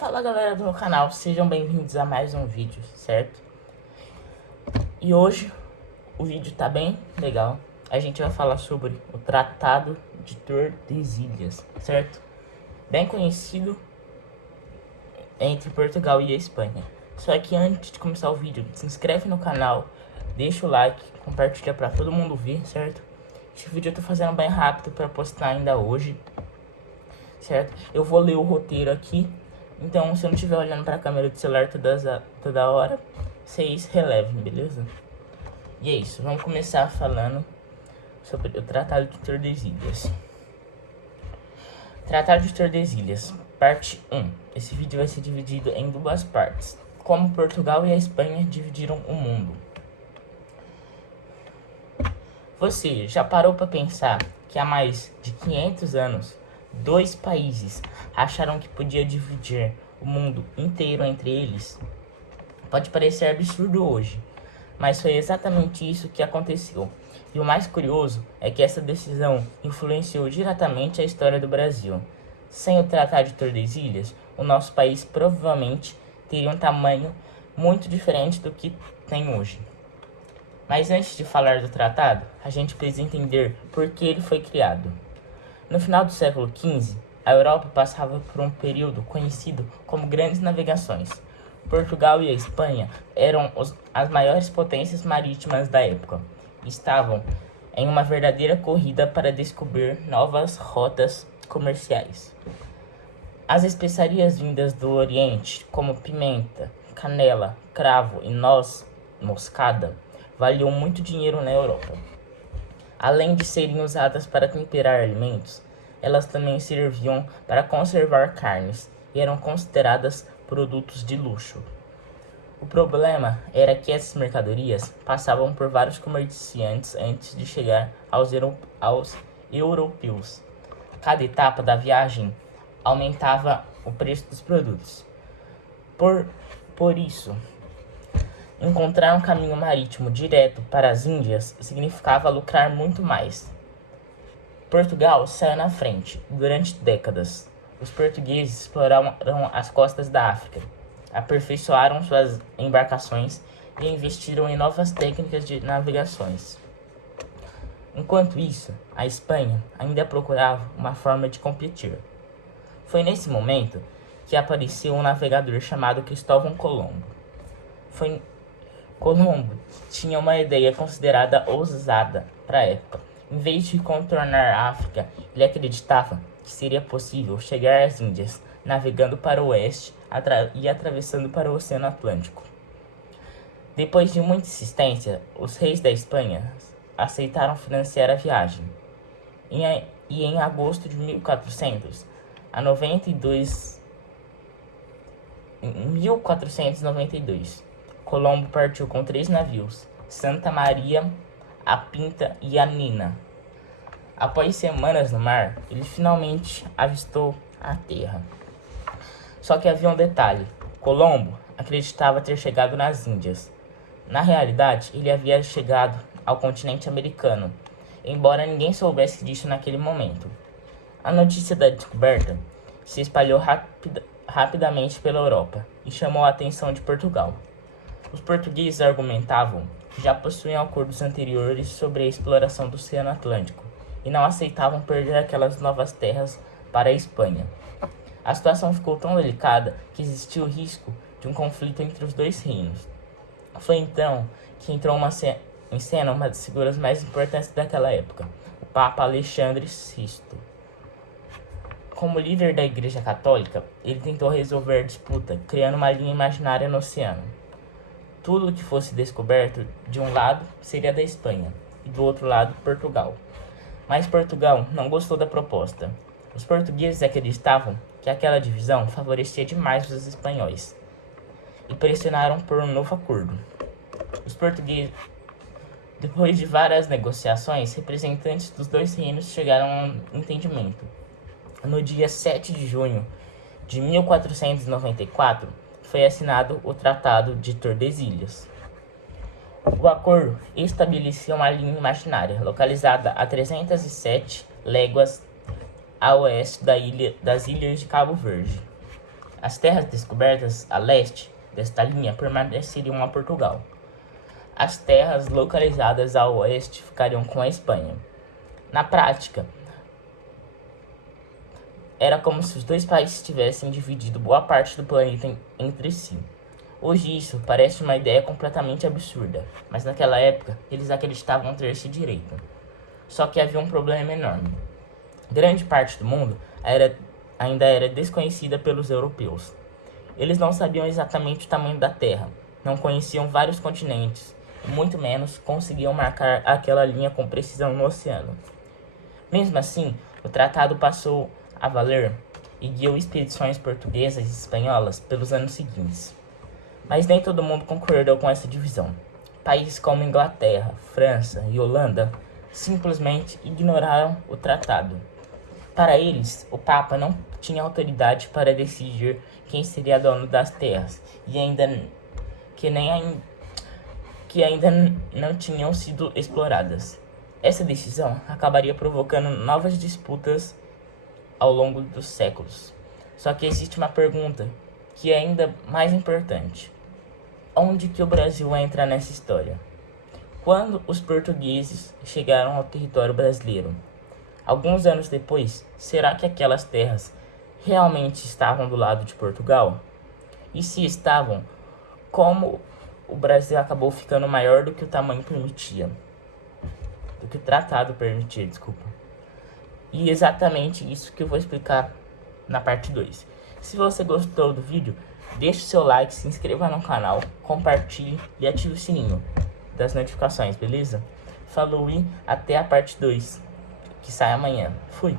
Fala galera do meu canal, sejam bem-vindos a mais um vídeo, certo? E hoje o vídeo tá bem legal. A gente vai falar sobre o Tratado de Tordesilhas, certo? Bem conhecido entre Portugal e a Espanha. Só que antes de começar o vídeo, se inscreve no canal, deixa o like, compartilha pra todo mundo ver, certo? Esse vídeo eu tô fazendo bem rápido pra postar ainda hoje, certo? Eu vou ler o roteiro aqui. Então, se eu não estiver olhando para a câmera do celular toda hora, vocês relevem, beleza? E é isso, vamos começar falando sobre o Tratado de Tordesilhas. Tratado de Tordesilhas, parte 1. Esse vídeo vai ser dividido em duas partes. Como Portugal e a Espanha dividiram o mundo. Você já parou para pensar que há mais de 500 anos, dois países acharam que podia dividir o mundo inteiro entre eles? Pode parecer absurdo hoje, mas foi exatamente isso que aconteceu. E o mais curioso é que essa decisão influenciou diretamente a história do Brasil. Sem o Tratado de Tordesilhas, o nosso país provavelmente teria um tamanho muito diferente do que tem hoje. Mas antes de falar do tratado, a gente precisa entender por que ele foi criado. No final do século XV, a Europa passava por um período conhecido como Grandes Navegações. Portugal e a Espanha eram as maiores potências marítimas da época. Estavam em uma verdadeira corrida para descobrir novas rotas comerciais. As especiarias vindas do Oriente, como pimenta, canela, cravo e noz moscada, valiam muito dinheiro na Europa. Além de serem usadas para temperar alimentos, elas também serviam para conservar carnes e eram consideradas produtos de luxo. O problema era que essas mercadorias passavam por vários comerciantes antes de chegar aos europeus. Cada etapa da viagem aumentava o preço dos produtos. Por isso, encontrar um caminho marítimo direto para as Índias significava lucrar muito mais. Portugal saiu na frente. Durante décadas, os portugueses exploraram as costas da África, aperfeiçoaram suas embarcações e investiram em novas técnicas de navegações. Enquanto isso, a Espanha ainda procurava uma forma de competir. Foi nesse momento que apareceu um navegador chamado Cristóvão Colombo. Colombo tinha uma ideia considerada ousada para a época. Em vez de contornar a África, ele acreditava que seria possível chegar às Índias, navegando para o oeste e atravessando para o Oceano Atlântico. Depois de muita insistência, os reis da Espanha aceitaram financiar a viagem. E em agosto de 1492, Colombo partiu com 3 navios, Santa Maria, a Pinta e a Nina. Após semanas no mar, ele finalmente avistou a terra. Só que havia um detalhe: Colombo acreditava ter chegado nas Índias. Na realidade, ele havia chegado ao continente americano, embora ninguém soubesse disso naquele momento. A notícia da descoberta se espalhou rapidamente pela Europa e chamou a atenção de Portugal. Os portugueses argumentavam que já possuíam acordos anteriores sobre a exploração do Oceano Atlântico e não aceitavam perder aquelas novas terras para a Espanha. A situação ficou tão delicada que existia o risco de um conflito entre os dois reinos. Foi então que entrou em cena uma das figuras mais importantes daquela época, o Papa Alexandre VI. Como líder da Igreja Católica, ele tentou resolver a disputa, criando uma linha imaginária no oceano. Tudo que fosse descoberto de um lado seria da Espanha e do outro lado Portugal. Mas Portugal não gostou da proposta. Os portugueses acreditavam que aquela divisão favorecia demais os espanhóis e pressionaram por um novo acordo. Os portugueses, depois de várias negociações, representantes dos dois reinos chegaram a um entendimento. No dia 7 de junho de 1494, foi assinado o Tratado de Tordesilhas. O acordo estabelecia uma linha imaginária, localizada a 307 léguas a oeste das ilhas de Cabo Verde. As terras descobertas a leste desta linha permaneceriam a Portugal. As terras localizadas a oeste ficariam com a Espanha. Na prática, era como se os dois países tivessem dividido boa parte do planeta entre si. Hoje isso parece uma ideia completamente absurda, mas naquela época eles acreditavam ter esse direito. Só que havia um problema enorme. Grande parte do mundo ainda era desconhecida pelos europeus. Eles não sabiam exatamente o tamanho da Terra, não conheciam vários continentes, e muito menos conseguiam marcar aquela linha com precisão no oceano. Mesmo assim, o tratado passou a valer e guiou expedições portuguesas e espanholas pelos anos seguintes. Mas nem todo mundo concordou com essa divisão. Países como Inglaterra, França e Holanda simplesmente ignoraram o tratado. Para eles, o Papa não tinha autoridade para decidir quem seria dono das terras e ainda não tinham sido exploradas. Essa decisão acabaria provocando novas disputas ao longo dos séculos. Só que existe uma pergunta que é ainda mais importante. Onde que o Brasil entra nessa história? Quando os portugueses chegaram ao território brasileiro, alguns anos depois, será que aquelas terras realmente estavam do lado de Portugal? E se estavam, como o Brasil acabou ficando maior do que o tamanho permitia? Do que o tratado permitia, desculpa. E exatamente isso que eu vou explicar na parte 2. Se você gostou do vídeo, deixe seu like, se inscreva no canal, compartilhe e ative o sininho das notificações, beleza? Falou e até a parte 2, que sai amanhã. Fui!